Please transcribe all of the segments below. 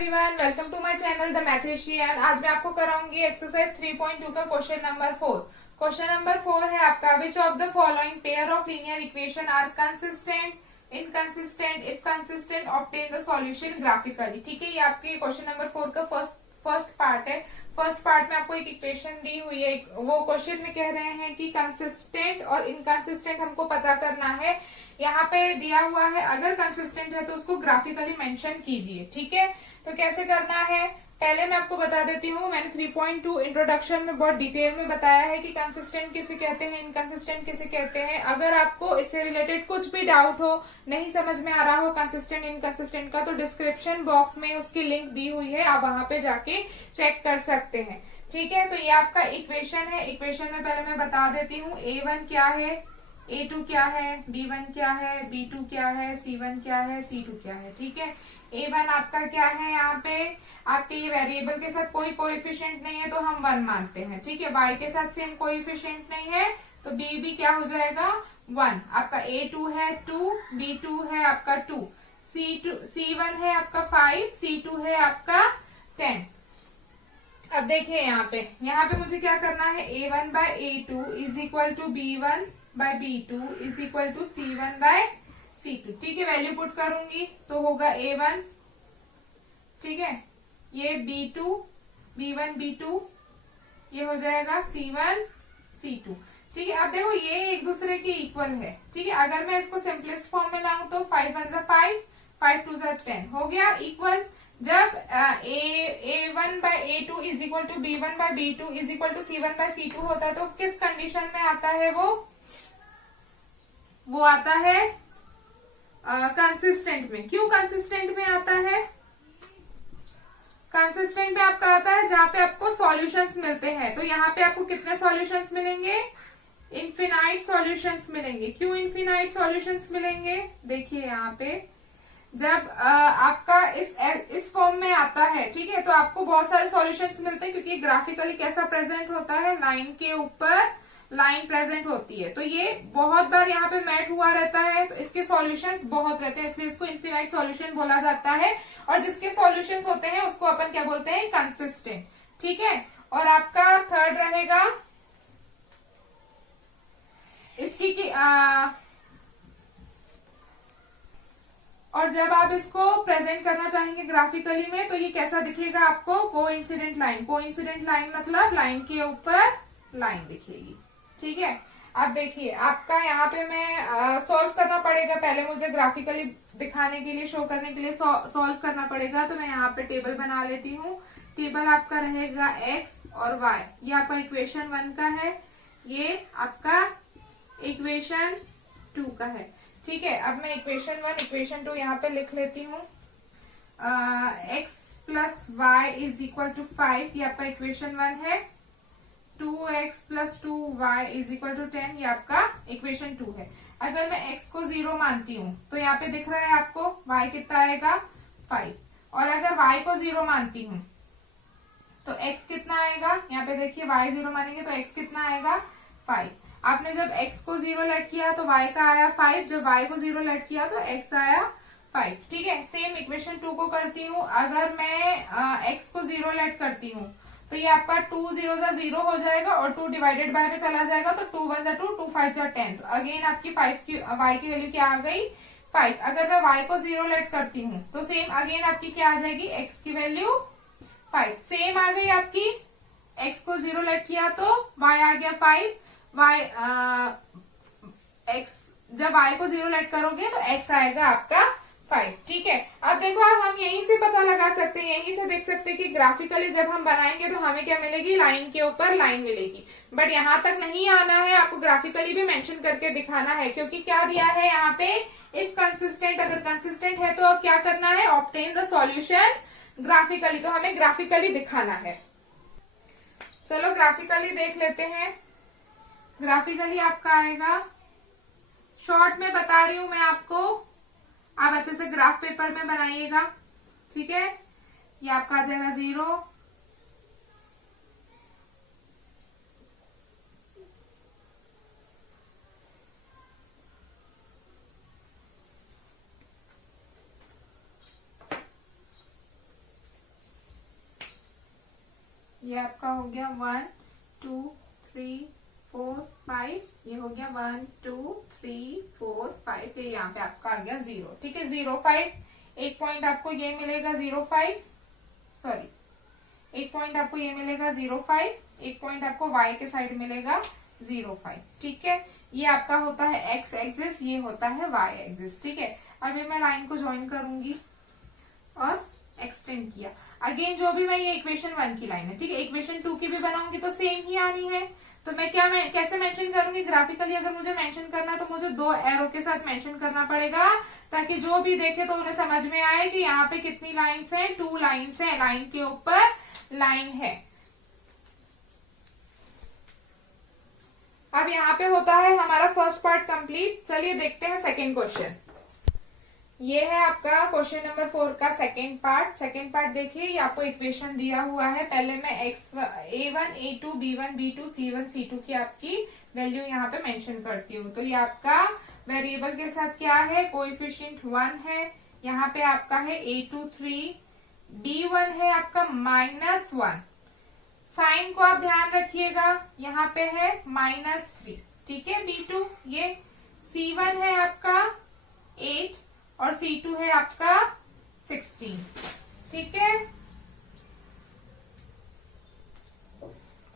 Everyone, welcome to my channel the mathematician. आज मैं आपको कराऊंगी एक्सरसाइज 3.2 का क्वेश्चन नंबर 4। क्वेश्चन नंबर 4 है आपका, which of the following pair of linear equation are consistent, inconsistent, if consistent obtain the solution graphically. ठीक है, ये आपके क्वेश्चन नंबर 4 का फर्स्ट पार्ट है। फर्स्ट पार्ट में आपको एक इक्वेशन दी हुई है, वो क्वेश्चन में कह रहे हैं कि कंसिस्टेंट और इनकंसिस्टेंट हमको पता करना है। यहाँ पे दिया हुआ है, अगर कंसिस्टेंट है तो उसको ग्राफिकली मेंशन कीजिए। ठीक है, तो कैसे करना है पहले मैं आपको बता देती हूँ। मैंने 3.2 इंट्रोडक्शन में बहुत डिटेल में बताया है कि कंसिस्टेंट किसे कहते हैं, इनकंसिस्टेंट किसे कहते हैं। अगर आपको इससे रिलेटेड कुछ भी डाउट हो, नहीं समझ में आ रहा हो कंसिस्टेंट इनकंसिस्टेंट का, तो डिस्क्रिप्शन बॉक्स में उसकी लिंक दी हुई है, आप वहां पे जाके चेक कर सकते हैं। ठीक है, तो ये आपका इक्वेशन है। इक्वेशन में पहले मैं बता देती हूँ, A1 क्या है, A2 क्या है, B1 क्या है, B2 क्या है, C1 क्या है, C2 क्या है। ठीक है, A1 आपका क्या है, यहाँ पे आपके ये वेरिएबल के साथ कोई कोएफिशिएंट नहीं है तो हम 1 मानते हैं। ठीक है, y के साथ सेम कोएफिशिएंट नहीं है तो b भी क्या हो जाएगा 1। आपका A2 है 2, B2 है आपका 2, C1 है आपका 5, C2 है आपका 10। अब देखिए यहाँ पे मुझे क्या करना है, A1 by A2 is equal to B1 by B2 is equal to C1 by C2। ठीक है, वैल्यू पुट करूंगी तो होगा A1, ठीक है, ये B2, B1 B2, ये हो जाएगा C1 C2। ठीक है, अब देखो ये एक दूसरे के इक्वल है। ठीक है, अगर मैं इसको सिंपलेस्ट फॉर्म में लाऊं तो 5 1 जा 5, 5 2 जा 10 हो गया इक्वल। जब A1 by A2 is equal to B1 by B2 is equal to C1 by C2 होता है तो किस कंडीशन में आता है, वो आता है कंसिस्टेंट में। क्यों कंसिस्टेंट में आता है, कंसिस्टेंट में आपका आता है जहां पे आपको सॉल्यूशंस मिलते हैं। तो यहाँ पे आपको कितने सॉल्यूशंस मिलेंगे, इनफिनाइट सॉल्यूशंस मिलेंगे। क्यों इनफिनाइट सॉल्यूशंस मिलेंगे, देखिए यहाँ पे जब आपका इस फॉर्म में आता है, ठीक है, तो आपको बहुत सारे सॉल्यूशंस मिलते हैं क्योंकि ग्राफिकली कैसा प्रेजेंट होता है, लाइन के ऊपर लाइन प्रेजेंट होती है। तो ये बहुत बार यहाँ पे मैट हुआ रहता है तो इसके सॉल्यूशंस बहुत रहते हैं, इसलिए इसको इनफिनाइट सॉल्यूशन बोला जाता है। और जिसके सॉल्यूशंस होते हैं उसको अपन क्या बोलते हैं, कंसिस्टेंट। ठीक है, और आपका थर्ड रहेगा इसकी और जब आप इसको प्रेजेंट करना चाहेंगे ग्राफिकली में तो ये कैसा दिखेगा आपको, कोइंसिडेंट लाइन। कोइंसिडेंट लाइन मतलब लाइन के ऊपर लाइन दिखेगी। ठीक है, अब देखिए आपका यहाँ पे मैं सॉल्व करना पड़ेगा, पहले मुझे ग्राफिकली दिखाने के लिए, शो करने के लिए सॉल्व करना पड़ेगा। तो मैं यहाँ पे टेबल बना लेती हूँ। टेबल आपका रहेगा x और y, ये आपका इक्वेशन 1 का है, ये आपका इक्वेशन 2 का है। ठीक है, अब मैं इक्वेशन 1 इक्वेशन 2 यहाँ पे लिख लेती हूँ। x plus y is equal to 5, ये आपका इक्वेशन 1 है। 2x plus 2y is equal to 10, ये आपका इक्वेशन 2 है। अगर मैं x को 0 मानती हूँ तो यहाँ पे दिख रहा है आपको y कितना आएगा 5, और अगर y को 0 मानती हूँ तो x कितना आएगा, यहाँ पे देखिए y 0 मानेंगे तो x कितना आएगा 5। आपने जब x को 0 लेट किया तो y का आया 5, जब y को 0 लेट किया तो x आया 5। ठीक है, सेम इक्वेशन 2 को करती हूँ। अगर मैं x को 0 लेट करती हूँ तो ये आपका 2 0 जा 0 हो जाएगा और 2 डिवाइडेड बाय में चला जाएगा तो 2 1 जा 2, 2 5 जा 10। तो अगेन आपकी 5 की y की वैल्यू क्या आ गई 5। अगर मैं y को 0 लेट करती हूँ तो सेम अगेन आपकी क्या आ जाएगी, x की वैल्यू 5 सेम आ गई आपकी। x को 0 लेट किया तो y आ गया 5, x जब y को 0 लेट करोगे तो x आएगा आपका 5। ठीक है, अब देखो आप हम यहीं से पता लगा सकते हैं, यहीं से देख सकते हैं कि ग्राफिकली जब हम बनाएंगे तो हमें क्या मिलेगी, लाइन के ऊपर लाइन मिलेगी। बट यहाँ तक नहीं आना है, आपको ग्राफिकली भी मेंशन करके दिखाना है, क्योंकि क्या दिया है यहाँ पे, इफ कंसिस्टेंट, अगर कंसिस्टेंट है तो अब क्या करना है, ऑब्टेन द सॉल्यूशन ग्राफिकली, तो हमें ग्राफिकली दिखाना है। चलो ग्राफिकली देख लेते हैं। ग्राफिकली आपका आएगा, शॉर्ट में बता रही हूं मैं आपको, आप अच्छे से ग्राफ पेपर में बनाइएगा। ठीक है, ये आपका आ जाएगा 0, ये आपका हो गया 1 2 3 4 5, ये हो गया 1 2 3 4 5, ये यहाँ पे आपका आ गया 0। ठीक है, 0.5, एक पॉइंट आपको ये मिलेगा 0.5, सॉरी एक पॉइंट आपको ये मिलेगा 0.5, एक पॉइंट आपको y के साइड मिलेगा 0.5। ठीक है, ये आपका होता है x एक्सिस, ये होता है y एक्सिस। ठीक है, अभी मैं लाइन को ज्वाइन करूंगी और एक्सटेंड किया। अगेन जो भी मैं ये इक्वेशन 1 की लाइन है, ठीक है, इक्वेशन 2 की भी बनाऊंगी तो सेम ही आनी है। तो मैं कैसे मेंशन करूंगी ग्राफिकली? अगर मुझे मेंशन करना है तो मुझे 2 एरो के साथ मेंशन करना पड़ेगा, ताकि जो भी देखे तो उन्हें समझ में आए कि यहाँ पे कितनी लाइन्स हैं, 2 लाइन्स हैं, लाइन के ऊपर लाइन है। अब यहाँ पे होता है हमारा फर्स्ट पार्ट कंप्लीट। चलिए देखते हैं सेकेंड क्वेश्चन। ये है आपका क्वेश्चन नंबर 4 का सेकेंड पार्ट। सेकेंड पार्ट देखिए, ये आपको इक्वेशन दिया हुआ है। पहले मैं a1 a2 b1 b2 c1 c2 की आपकी वैल्यू यहाँ पे मेंशन करती हूँ। तो ये आपका वेरिएबल के साथ क्या है, कोएफिशिएंट 1 है, यहाँ पे आपका है a2 3, b1 है आपका -1, साइन को आप ध्यान रखिएगा, यहाँ पे है -3। ठीक है, b2 ये, c1 है आपका 8 और C2 है आपका 16। ठीक है,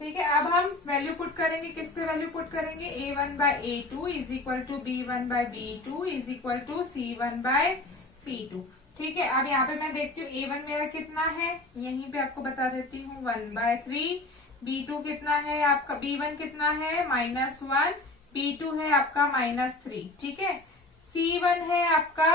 ठीक है, अब हम वैल्यू पुट करेंगे, किस पे वैल्यू पुट करेंगे, a1 by a2 is equal to b1 by b2 is equal to c1 by c2। ठीक है, अब यहाँ पे मैं देखती हूँ a1 मेरा कितना है, यहीं पे आपको बता देती हूँ 1/3, b2 कितना है आपका, b1 कितना है -1, b2 है आपका -3। ठीक है, C1 है आपका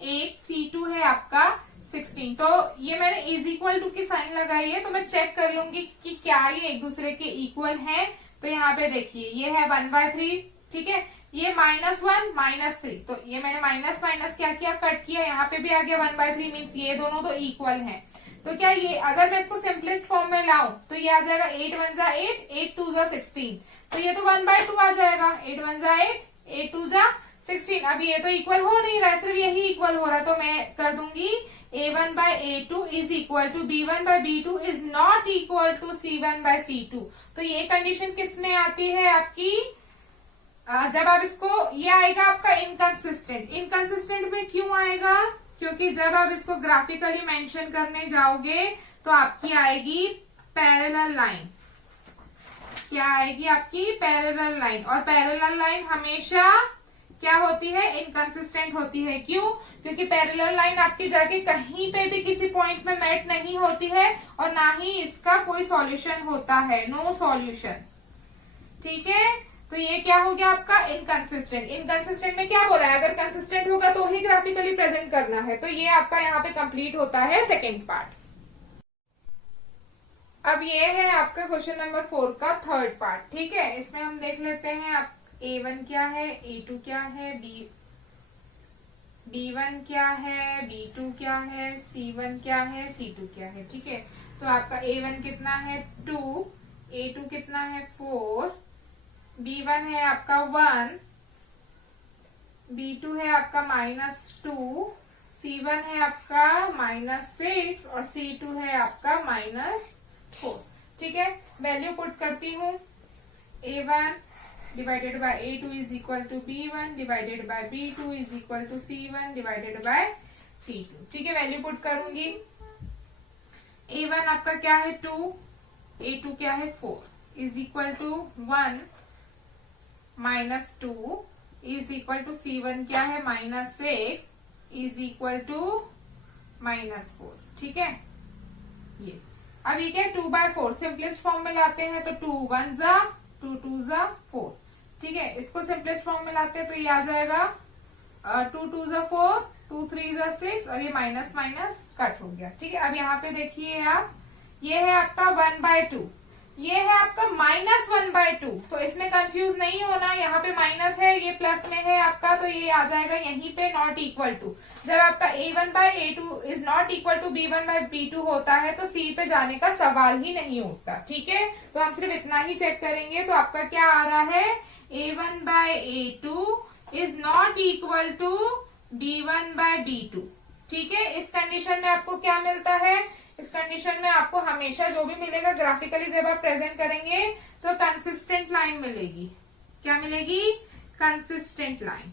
8, C2 है आपका 16। तो ये मैंने इज इक्वल टू की साइन लगाई है, तो मैं चेक कर लूंगी कि क्या ये एक दूसरे के इक्वल हैं। तो यहाँ पे देखिए, ये है 1/3, ठीक है, ये -1 -3, तो ये मैंने माइनस माइनस क्या किया, कट किया, यहाँ पे भी आ गया 1/3, मीन्स ये दोनों तो इक्वल हैं। तो क्या ये, अगर मैं इसको सिंपलेस्ट फॉर्म में लाऊं तो ये आ जाएगा 8 1 जा 8, 8 2 जा 16, तो ये तो 1/2 आ जाएगा, 8 1 जा 8, 8 2 जा 16। अब ये तो इक्वल हो नहीं रहा है, सिर्फ यही इक्वल हो रहा है, तो मैं कर दूंगी a1 by a2 is equal to b1 by b2 is not equal to c1 by c2। तो ये कंडीशन किस में आती है आपकी, जब आप इसको, ये आएगा आपका इनकंसिस्टेंट। इनकंसिस्टेंट में क्यों आएगा, क्योंकि जब आप इसको ग्राफिकली मेंशन करने जाओगे तो आपकी आएगी पैरेलल लाइन। क्या आएगी आपकी, पैरेलल लाइन। और पैरेलल लाइन हमेशा क्या होती है, इनकंसिस्टेंट होती है। क्यों, क्योंकि पैरेलल लाइन आपकी जाके कहीं पे भी किसी पॉइंट में मेट नहीं होती है और ना ही इसका कोई सॉल्यूशन होता है, नो सॉल्यूशन। ठीक है, तो ये क्या हो गया आपका इनकंसिस्टेंट। इनकंसिस्टेंट में क्या बोला है, अगर कंसिस्टेंट होगा तो ही ग्राफिकली प्रेजेंट करना है। तो ये आपका यहाँ पे कंप्लीट होता है सेकेंड पार्ट। अब ये है आपका क्वेश्चन नंबर 4 का थर्ड पार्ट। ठीक है, इसमें हम देख लेते हैं आप a1 क्या है, a2 क्या है, b1 क्या है, b2 क्या है, c1 क्या है, c2 क्या है। ठीक है, तो आपका a1 कितना है 2, a2 कितना है 4, b1 है आपका 1, b2 है आपका -2, c1 है आपका -6 और c2 है आपका -4। ठीक है, वैल्यू पुट करती हूँ, a1 divided by a2 is equal to b1 divided by b2 is equal to c1 divided by c2। ठीक है, वैल्यू पुट करूंगी, a1 आपका क्या है 2, a2 क्या है 4 is equal to 1 -2 is equal to c1 क्या है -6 इज इक्वल टू -4। ठीक है, ये अब ये क्या 2/4 सिंपलेस्ट फॉर्म में लाते हैं तो 2 1 जा 2 2 जा 4। ठीक है, इसको सिंपलेस्ट फॉर्म में लाते हैं तो ये आ जाएगा 2 2 जा 4, 2 3 जा 6 और ये माइनस माइनस कट हो गया। ठीक है, अब यहाँ पे देखिए आप, ये है आपका 1/2, ये है आपका -1/2, तो इसमें कंफ्यूज नहीं होना, यहाँ पे माइनस है, ये प्लस में है आपका, तो ये आ जाएगा यहीं पे नॉट इक्वल टू। जब आपका a1 by a2 is not equal to b1 by b2 होता है तो c पे जाने का सवाल ही नहीं उठता। ठीक है, तो हम सिर्फ इतना ही चेक करेंगे, तो आपका क्या आ रहा है, a1 by a2 is not equal to b1 by b2। ठीक है, इस कंडीशन में आपको क्या मिलता है, इस कंडीशन में आपको हमेशा जो भी मिलेगा ग्राफिकली जब आप प्रेजेंट करेंगे तो कंसिस्टेंट लाइन मिलेगी। क्या मिलेगी? Consistent line.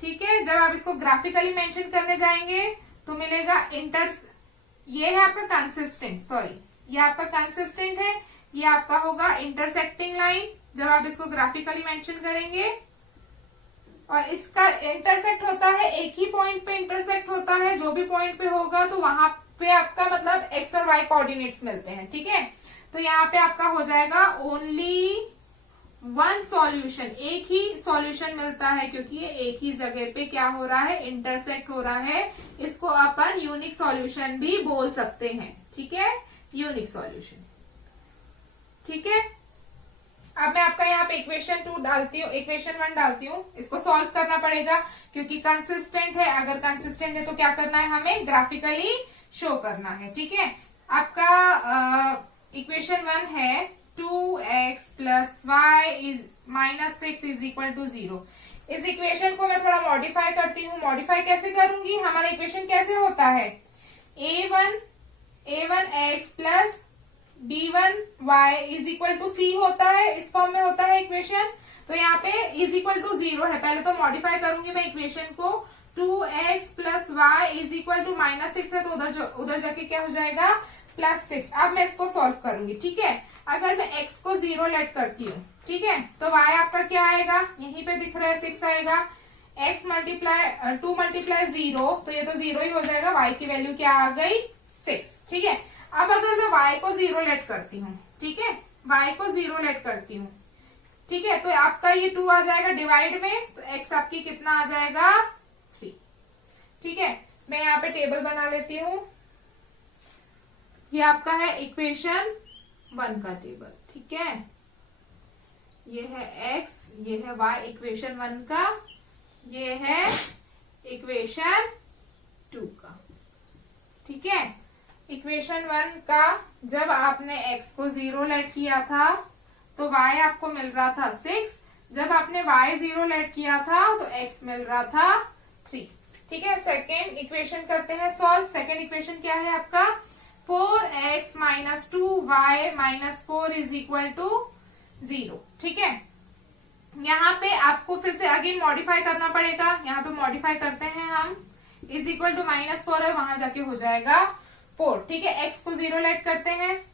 ठीक है, जब आप इसको ग्राफिकली मेंशन करने जाएंगे तो मिलेगा ये है आपका कंसिस्टेंट, सॉरी ये आपका कंसिस्टेंट है, ये आपका होगा इंटरसेक्टिंग लाइन जब आप इसको ग्राफिकली मेंशन करेंगे। और इसका इंटरसेक्ट होता है एक ही पॉइंट पे इंटरसेक्ट होता है, जो भी पॉइंट पे होगा तो वहां पे आपका मतलब एक्स और वाई कोऑर्डिनेट्स मिलते हैं। ठीक है, तो यहाँ पे आपका हो जाएगा ओनली वन सॉल्यूशन, एक ही सॉल्यूशन मिलता है क्योंकि ये एक ही जगह पे क्या हो रहा है, इंटरसेक्ट हो रहा है। इसको अपन यूनिक सॉल्यूशन भी बोल सकते हैं। ठीक है, यूनिक सॉल्यूशन। ठीक है, अब मैं आपका यहाँ पे इक्वेशन 2 डालती हूँ, इक्वेशन 1 डालती हूँ। इसको सॉल्व करना पड़ेगा क्योंकि कंसिस्टेंट है। अगर कंसिस्टेंट है तो क्या करना है, हमें ग्राफिकली शो करना है। ठीक है, आपका इक्वेशन 1 है 2x plus y is minus 6 is equal to 0। इस इक्वेशन को मैं थोड़ा मॉडिफाई करती हूँ। मॉडिफाई कैसे करूंगी, हमारा इक्वेशन कैसे होता है, a1x plus b1y is equal to c होता है, इस फॉर्म में होता है इक्वेशन। तो यहाँ पे इज इक्वल टू 0 है। पहले तो मॉडिफाई करूंगी मैं इक्वेशन को, 2x plus y is equal to minus 6 है तो उधर जाके क्या हो जाएगा, प्लस 6। अब मैं इसको सॉल्व करूंगी। ठीक है, अगर मैं x को 0 लेट करती हूँ, ठीक है, तो y आपका क्या आएगा, यहीं पे दिख रहा है 6 आएगा। x मल्टीप्लाई 2 मल्टीप्लाई 0, तो ये तो 0 ही हो जाएगा। y की वैल्यू क्या आ गई, 6। ठीक है, अब अगर मैं y को 0 लेट करती हूँ, ठीक है, y को 0 लेट करती हूँ, ठीक है, तो आपका ये 2 आ जाएगा डिवाइड में, तो x आपकी कितना आ जाएगा, 3। ठीक है, मैं यहाँ पे टेबल बना लेती हूँ। ये आपका है इक्वेशन 1 का टेबल। ठीक है, ये है x, ये है y इक्वेशन 1 का, ये है इक्वेशन 2 का। ठीक है, इक्वेशन 1 का जब आपने x को 0 लेट किया था तो y आपको मिल रहा था 6, जब आपने y 0 लेट किया था तो x मिल रहा था 3। ठीक है, सेकेंड इक्वेशन करते हैं सॉल्व। सेकेंड इक्वेशन क्या है आपका, 4x minus 2y minus 4 is equal to 0। ठीक है, यहाँ पे आपको फिर से अगेन मॉडिफाई करना पड़ेगा। यहाँ पे मॉडिफाई करते हैं हम, इज इक्वल टू माइनस 4 है, वहां जाके हो जाएगा 4। ठीक है, x को 0 लेट करते हैं,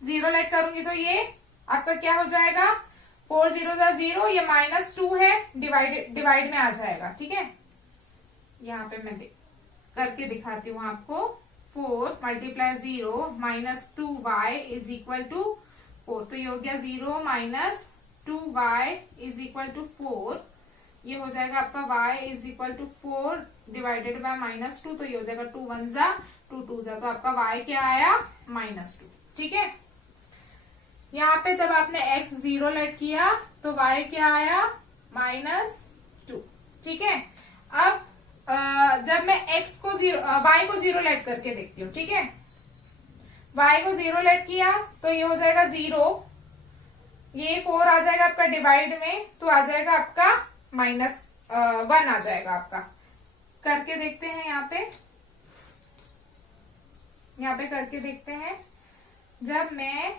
0 लेट करूंगी तो ये आपका क्या हो जाएगा, 4 0 0, ये माइनस 2 है, डिवाइड में आ जाएगा। ठीक है, यहाँ पे मैं करके दिखाती हूँ आपको। 4 multiply 0 minus 2y is equal to 4, तो ये हो गया 0 minus 2y is equal to 4। ये हो जाएगा आपका y is equal to 4 divided by minus 2, तो ये हो जाएगा 2 1 जा 2 2 जा, तो आपका y क्या आया, माइनस 2। ठीक है, यहाँ पे जब आपने x 0 लेट किया तो y क्या आया, माइनस 2। ठीक है, अब जब मैं x को 0 y को 0 लेट करके देखती हूँ, ठीक है, y को 0 लेट किया तो ये हो जाएगा 0, ये 4 आ जाएगा आपका डिवाइड में, तो आ जाएगा आपका माइनस 1 आ जाएगा आपका। करके देखते हैं यहाँ पे करके देखते हैं। जब मैं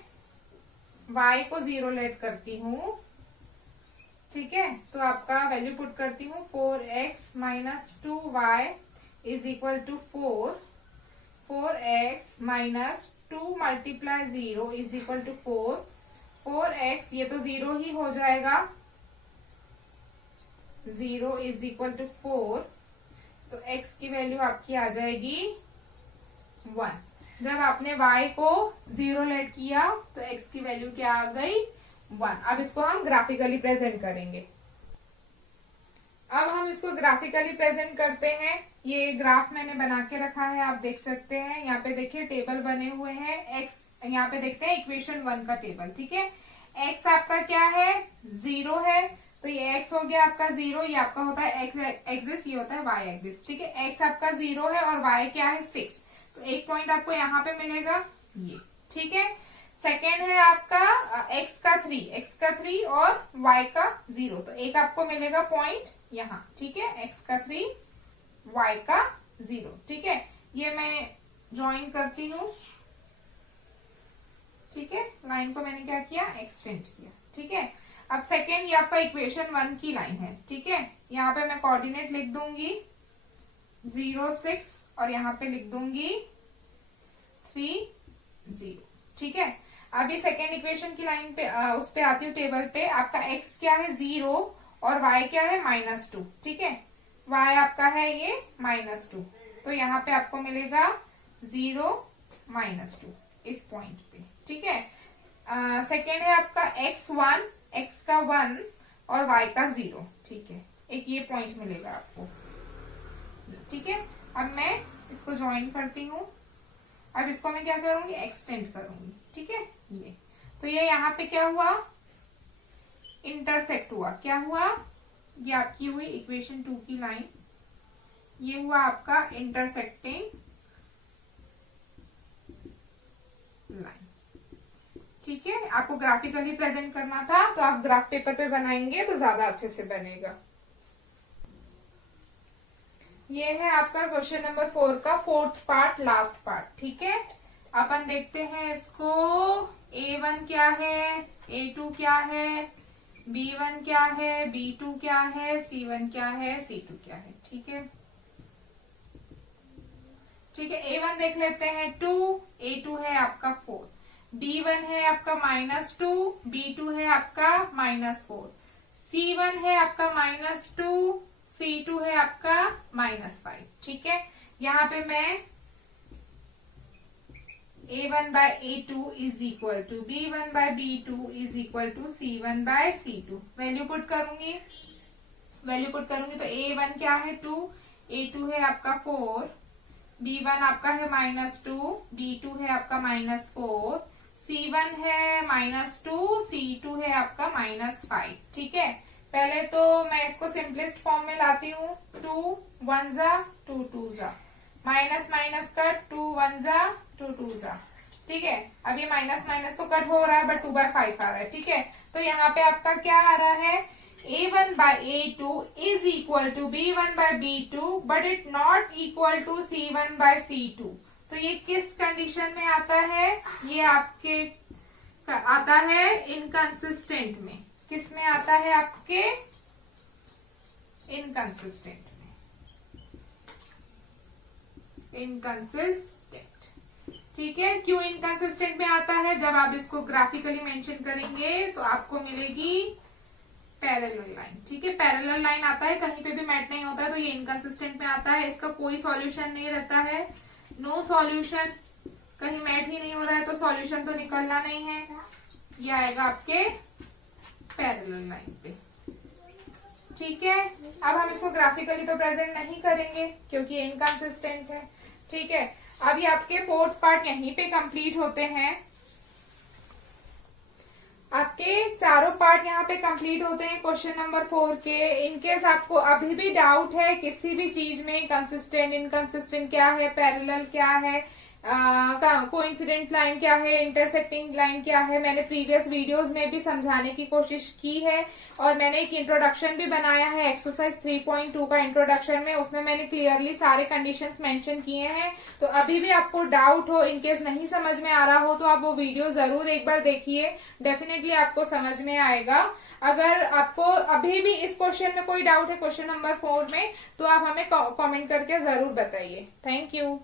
y को 0 लेट करती हूँ, ठीक है, तो आपका वैल्यू पुट करती हूँ, 4x minus 2y is equal to 4, 4x minus 2 multiply 0 is equal to 4, 4x ये तो 0 ही हो जाएगा, 0 इज इक्वल टू 4, तो x की वैल्यू आपकी आ जाएगी 1। जब आपने y को 0 लेट किया तो x की वैल्यू क्या आ गई, 1। अब इसको हम ग्राफिकली प्रेजेंट करेंगे। अब हम इसको ग्राफिकली प्रेजेंट करते हैं। ये ग्राफ मैंने बना के रखा है, आप देख सकते हैं। यहाँ पे देखिए टेबल बने हुए हैं, x यहाँ पे देखते हैं इक्वेशन 1 का टेबल। ठीक है, x आपका क्या है, 0 है, तो ये x हो गया आपका 0, ये आपका होता है x एक्सिस, ये होता है y एक्सिस। ठीक है, x आपका 0 है और y क्या है, 6, तो एक पॉइंट आपको यहाँ पे मिलेगा ये। ठीक है, सेकेंड है आपका x का 3 और y का 0, तो एक आपको मिलेगा पॉइंट यहाँ। ठीक है, x का 3 y का 0। ठीक है, ये मैं ज्वाइन करती हूँ, ठीक है। लाइन को मैंने क्या किया, एक्सटेंड किया, ठीक है। अब सेकेंड ये आपका इक्वेशन 1 की लाइन है, ठीक है। यहाँ पे मैं कोऑर्डिनेट लिख दूंगी 0 6 और यहाँ पे लिख दूंगी 3 0, ठीक है। अभी सेकेंड इक्वेशन की लाइन पे उस पे आती हूँ टेबल पे। आपका x क्या है 0 और y क्या है -2, ठीक है। y आपका है ये -2, तो यहाँ पे आपको मिलेगा 0 -2 इस पॉइंट पे, ठीक है। सेकेंड है आपका x1, x का 1 और y का 0, ठीक है। एक ये पॉइंट मिलेगा आपको, ठीक है। अब मैं इसको ज्वाइन करती हूँ। अब इसको मैं क्या करूंगी, एक्सटेंड करूंगी, ठीक है। ये तो ये यहाँ पे क्या हुआ, इंटरसेक्ट हुआ। क्या हुआ, ये आपकी हुई इक्वेशन 2 की लाइन, ये हुआ आपका इंटरसेक्टिंग लाइन, ठीक है। आपको ग्राफिकली प्रेजेंट करना था तो आप ग्राफ पेपर पे बनाएंगे तो ज्यादा अच्छे से बनेगा। ये है आपका क्वेश्चन नंबर 4 का फोर्थ पार्ट, लास्ट पार्ट, ठीक है। अपन देखते हैं इसको। A1 क्या है, A2 क्या है, B1 क्या है, B2 क्या है, C1 क्या है, C2 क्या है, ठीक है। ठीक है, A1 देख लेते हैं 2, A2 है आपका 4, B1 है आपका -2, B2 है आपका -4, C1 है आपका -2, C2 है आपका -5, ठीक है। यहाँ पे मैं A1/A2 is equal to B1/B2 is equal to C1/C2 value put करूंगी। तो A1 क्या है 2, A2 है आपका 4, B1 आपका है -2, B2 है आपका -4, C1 है -2, C2 है आपका -5, ठीक है। पहले तो मैं इसको सिंपलेस्ट फॉर्म में लाती हूँ। 2 1 जा 2 2 जा, माइनस माइनस कट 2 1 जा 2 2 जा, ठीक है। अब ये माइनस माइनस तो कट हो रहा है बट 2/5 आ रहा है, ठीक है। तो यहाँ पे आपका क्या आ रहा है, A1/A2 is equal to B1/B2 but it not equal to C1/C2। तो ये किस कंडीशन में आता है, ये आपके आता है इनकंसिस्टेंट में। किस में आता है आपके, इनकंसिस्टेंट में, इनकंसिस्टेंट, ठीक है। क्यों इनकंसिस्टेंट में आता है, जब आप इसको ग्राफिकली मेंशन करेंगे तो आपको मिलेगी पैरेलल लाइन, ठीक है। पैरेलल लाइन आता है, कहीं पे भी मैट नहीं होता है तो ये इनकंसिस्टेंट में आता है। इसका कोई सॉल्यूशन नहीं रहता है, नो सॉल्यूशन, कहीं मैट ही नहीं हो रहा है तो सॉल्यूशन तो निकलना नहीं है। ये आएगा आपके पैरेलल लाइन पे, ठीक है। अब हम इसको ग्राफिकली तो प्रेजेंट नहीं करेंगे क्योंकि इनकंसिस्टेंट है, ठीक है। अब ये आपके फोर्थ पार्ट यहीं पे कंप्लीट होते हैं। आपके चारों पार्ट यहाँ पे कंप्लीट होते हैं क्वेश्चन नंबर 4 के। इनकेस आपको अभी भी डाउट है किसी भी चीज में, कंसिस्टेंट इनकंसिस्टेंट क्या है, पैरेलल क्या है, कोइंसिडेंट लाइन क्या है, इंटरसेक्टिंग लाइन क्या है, मैंने प्रीवियस वीडियोस में भी समझाने की कोशिश की है और मैंने एक इंट्रोडक्शन भी बनाया है एक्सरसाइज 3.2 का इंट्रोडक्शन में, उसमें मैंने क्लियरली सारे कंडीशंस मेंशन किए हैं। तो अभी भी आपको डाउट हो, इनकेस नहीं समझ में आ रहा हो तो आप वो वीडियो जरूर एक बार देखिए, डेफिनेटली आपको समझ में आएगा। अगर आपको अभी भी इस क्वेश्चन में कोई डाउट है क्वेश्चन नंबर 4 में, तो आप हमें कॉमेंट करके जरूर बताइए। Thank you.